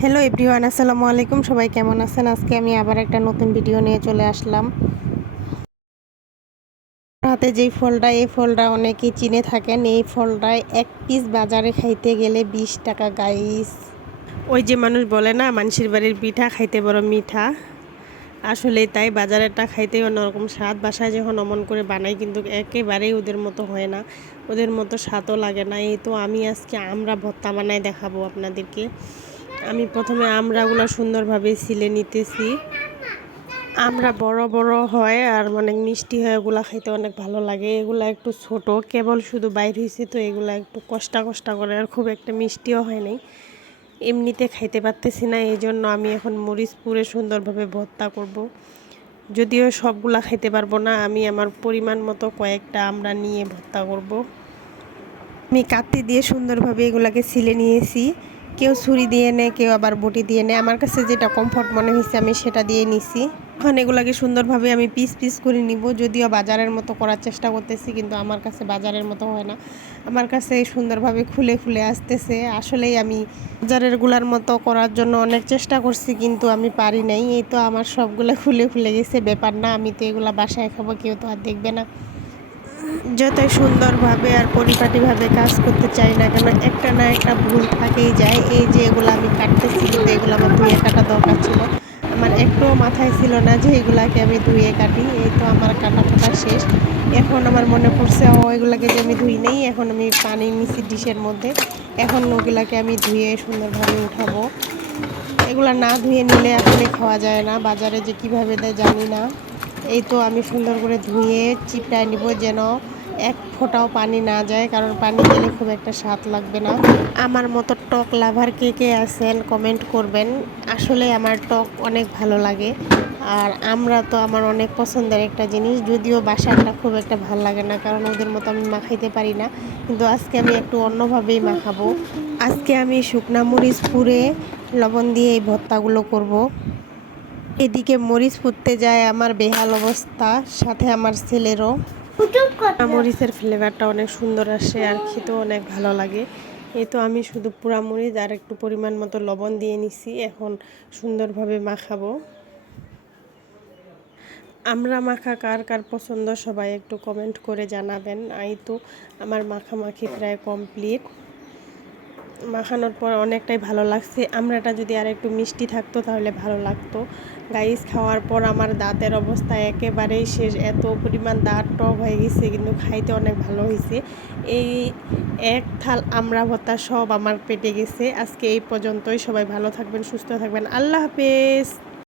Hello everyone, আসসালামু আলাইকুম। সবাই কেমন আছেন? আজকে আমি আবার একটা নতুন ভিডিও নিয়ে চলে আসলাম। হাতে যেই ফলটা, এই ফলটা অনেকেই চিনে থাকেন। এই ফলটায় এক পিস বাজারে খাইতে গেলে 20 টাকা গাইস। ওই যে মানুষ বলে না, মানুষের বাড়ির পিঠা খাইতে বড় মিঠা, আসলেই তাই। বাজারেরটা খাইতে অন্যরকম স্বাদ, বাসায় যখন অমন করে বানাই কিন্তু একেবারেই ওদের মতো হয় না, ওদের মতো স্বাদও লাগে না। এই তো আমি আজকে আমরা ভর্তা বানাই দেখাবো আপনাদেরকে। আমি প্রথমে আমড়াগুলো সুন্দরভাবে ছিলে নিতেছি। আমরা বড় বড় হয় আর অনেক মিষ্টি হয়, এগুলা খাইতে অনেক ভালো লাগে। এগুলা একটু ছোট, কেবল শুধু বাইর হয়েছে, তো এগুলা একটু কষ্টা কষ্টা করে আর খুব একটা মিষ্টিও হয় নাই। এমনিতে খাইতে পারতেছি না, এই জন্য আমি এখন মরিচ পুড়ে সুন্দরভাবে ভর্তা করব। যদিও সবগুলা খাইতে পারবো না, আমি আমার পরিমাণ মতো কয়েকটা আমরা নিয়ে ভর্তা করব। আমি কাতি দিয়ে সুন্দরভাবে এগুলাকে ছিলে নিয়েছি। কেউ ছুরি দিয়ে নেয়, কেউ আবার বটি দিয়ে নেয়। আমার কাছে যেটা কমফর্ট মনে হয়েছে আমি সেটা দিয়ে নিছি। এখন এগুলাকে সুন্দরভাবে আমি পিস পিস করে নিব। যদিও বাজারের মতো করার চেষ্টা করতেছি, কিন্তু আমার কাছে বাজারের মতো হয় না। আমার কাছে সুন্দরভাবে খুলে খুলে আসতেছে। আসলেই আমি বাজারের গুলার মতো করার জন্য অনেক চেষ্টা করছি, কিন্তু আমি পারি নাই। এই তো আমার সবগুলো খুলে খুলে গেছে। ব্যাপার না, আমি তো এগুলা বাসায় খাবো, কেউ তো আর দেখবে না। যতই সুন্দরভাবে আর পরিপাটিভাবে কাজ করতে চাই না কেন, একটা না একটা ভুল থাকেই যায়। এই যে এগুলো আমি কাটতেছি, কিন্তু এগুলো আমার ধুয়ে কাটা দরকার ছিল। আমার একটুও মাথায় ছিল না যে এগুলাকে আমি ধুয়ে কাটি। এই তো আমার কাটা ফাটা শেষ। এখন আমার মনে পড়ছে, এগুলাকে যে আমি ধুই নেই। এখন আমি পানি নিছি ডিশের মধ্যে। এখন ওগুলাকে আমি ধুয়ে সুন্দরভাবে উঠাবো। এগুলা না ধুয়ে নিলে আসলে খাওয়া যায় না। বাজারে যে কিভাবে দেয় জানি না। এই তো আমি সুন্দর করে ধুয়ে চিপটায় নিব, যেন এক ফোঁটাও পানি না যায়, কারণ পানি গেলে খুব একটা স্বাদ লাগবে না। আমার মতো টক লাভার কে কে আছেন কমেন্ট করবেন। আসলে আমার টক অনেক ভালো লাগে। আর আমরা তো আমার অনেক পছন্দের একটা জিনিস, যদিও বাসারটা খুব একটা ভালো লাগে না, কারণ ওদের মতো আমি মাখাইতে পারি না। কিন্তু আজকে আমি একটু অন্যভাবেই মাখাবো। আজকে আমি শুকনা মরিচ পুড়ে লবণ দিয়ে এই ভর্তাগুলো করব। এদিকে মরিচ ফুটতে যায় আমার বেহাল অবস্থা, সাথে আমার ছেলেরও। মরিচের ফ্লেভারটা অনেক সুন্দর আসে আর খেতেও অনেক ভালো লাগে। এই তো আমি শুধু পুরা মরিচ আর একটু পরিমাণ মতো লবণ দিয়ে নিছি। এখন সুন্দরভাবে মাখাবো। আমরা মাখা কার কার পছন্দ সবাই একটু কমেন্ট করে জানাবেন। এই তো আমার মাখামাখি প্রায় কমপ্লিট। মাখানোর পর অনেকটাই ভালো লাগছে। আমড়াটা যদি আর একটু মিষ্টি থাকতো তাহলে ভালো লাগতো। গাইস, খাওয়ার পর আমার দাঁতের অবস্থা একেবারেই শেষ। এত পরিমাণ দাঁত টক হয়ে গেছে, কিন্তু খাইতে অনেক ভালো হয়েছে। এই এক থাল আমড়া ভর্তা সব আমার পেটে গেছে। আজকে এই পর্যন্তই। সবাই ভালো থাকবেন, সুস্থ থাকবেন। আল্লাহ হাফেজ।